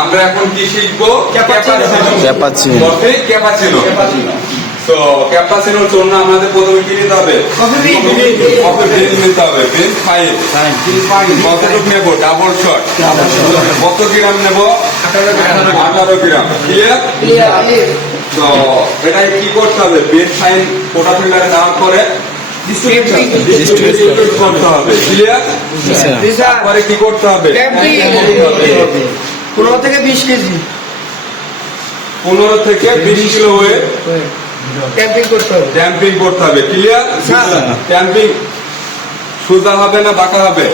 আমরা এখন কি শিখব. Cappuccino. ক্যাপাচিনো। তো ক্যাপাচিনোর জন্য আমাদের প্রথমে কি নিতে হবে. Coffee bean. নিতে হবে। বিন ফাইভ কতটুকু নেব? Double shot. কত গ্রাম নেব? আঠারো গ্রাম। ক্লিয়ার তো এটা কি করতে হবে? বেড ফাইন কোটা ফিল্টারে দেওয়ার পরে করতে হবে। ক্লিয়ার তারপরে কি করতে হবে। পনেরো থেকে বিশ কেজি। পনেরো থেকে বিশ কিলো ওয়েট ক্যাম্পিং করতে হবে। ড্যাম্পিং করতে হবে। ক্লিয়ার ড্যাম্পিং সোজা হবে না বাঁকা হবে?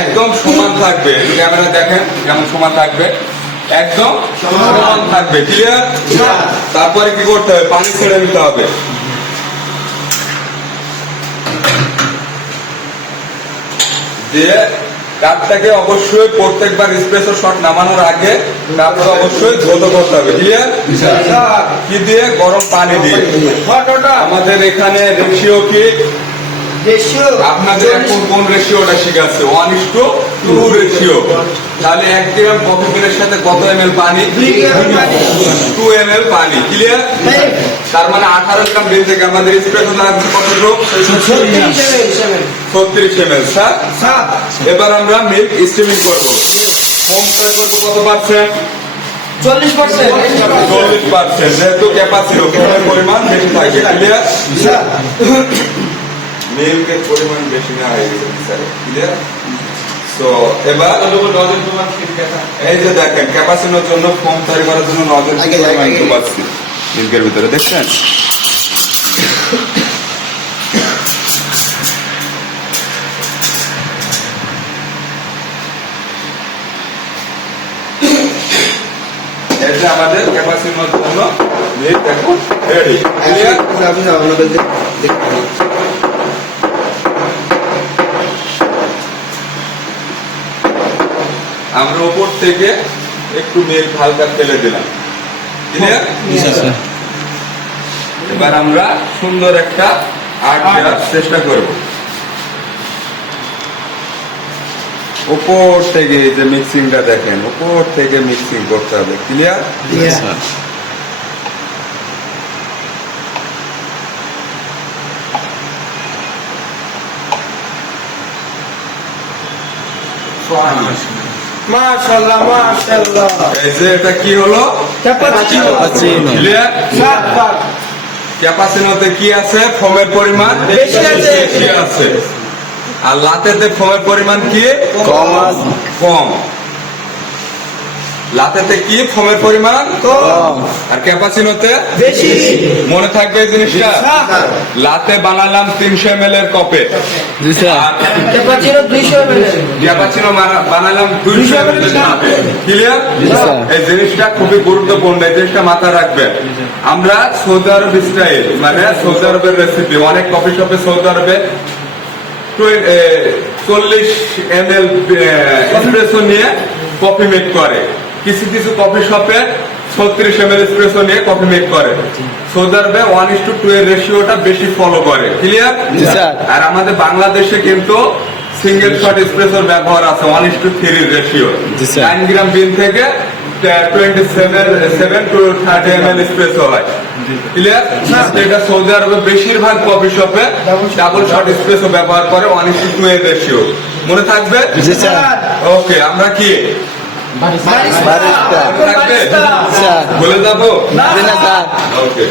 একদম সমান থাকবে। ক্যামেরা দেখেন কেমন সমান থাকবে। একদম সমান থাকবে। ক্লিয়ার তারপরে কি করতে হবে? পানি ছেড়ে নিতে হবে। দিয়ে কাপটাকে অবশ্যই প্রত্যেকবার স্পেসো শট নামানোর আগে তারপরে অবশ্যই ধৌত করতে হবে। ক্লিয়ার কি দিয়ে? গরম পানি দিয়ে। আমাদের এখানে রেশিও কি? রেশিও আপনাদের এখন কোন রেশিওটা শিখাচ্ছে one is to two ratio তাহলে এক গ্রাম কফি বিনের সাথে কত এম এল পানি। টু এম এল পানি ক্লিয়ার তার মানে আঠারো গ্রাম দিন থেকে আমাদের স্প্রেস লাগবে কত ছত্রিশ। এম এল স্যার এবার আমরা মিল্ক স্টিমিং করব। ফোমটা করব কত পার্সেন্ট চল্লিশ পার্সেন্ট চল্লিশ পার্সেন্ট যেহেতু ক্যাপাসিটি পরিমাণ বেশি থাকে ক্লিয়ার মিল্কের পরিমাণ বেশি না হয়ে গেছে স্যার ক্লিয়ার তো এবার এই যে দেখেন ক্যাপাসিনোর জন্য ফোম তৈরি করার জন্য নজল আগে যাক, মিল্কের ভিতরে দেখছেন? এই আমাদের ক্যাপাসিনোর জন্য রেডি ক্লিয়ার আমরা উপর থেকে একটু মিল্ক হালকা ফেলে দিলাম। ক্লিয়ার এবার আমরা সুন্দর একটা আর্ট দেওয়ার চেষ্টা করব। উপর থেকে যে মিক্সিংটা দেখেন উপর থেকে মিক্সিং করতে হবে। ক্লিয়ার মাশাআল্লাহ মাশাআল্লাহ। এই যে এটা কি হলো? ক্যাপাচিনো. ক্লিয়ার? সাত সাত ক্যাপাসিনোতে কি আছে? ফোমের পরিমাণ? বেশি আছে। বেশি আছে। আর লাতেতে ফোমের পরিমাণ কি? কম। আছে। কম। লাতেতে কি ফোমের পরিমাণ? কম। আর ক্যাপাসিনোতে বেশি। মনে থাকবে এই জিনিসটা? লাতে বানালাম তিনশো এম এর কপে। ক্যাপাচিনো বানালাম দুইশো এম এর ক্লিয়ার এই জিনিসটা খুবই গুরুত্বপূর্ণ এই জিনিসটা মাথায় রাখবেন। আমরা সৌদি আরব স্টাইল মানে সৌদি আরবের রেসিপি অনেক কফি শপে সৌদি আরবে চল্লিশ এম এল নিয়ে কফি মেক করে। কিছু কিছু কফি শপে ছত্রিশ এম এল এসপ্রেসো নিয়ে কফি মেক করে। সৌদি আরবে ওয়ান ইস টু টু এর রেশিওটা বেশি ফলো করে। ক্লিয়ার আর আমাদের বাংলাদেশে কিন্তু সিঙ্গেল শট এসপ্রেসোর ব্যবহার আছে one is to three ratio nine gram bean থেকে twenty seven seven to thirty M L espresso হয়। ক্লিয়ার এটা সৌদি আরবে বেশিরভাগ কফি শপে ডাবল শট এসপ্রেসো ব্যবহার করে ওয়ান ইস টু টু এর রেশিও মনে থাকবে? ওকে আমরা কি? বারিস্তা থাকবে স্যার বলে যাব জি না স্যার ওকে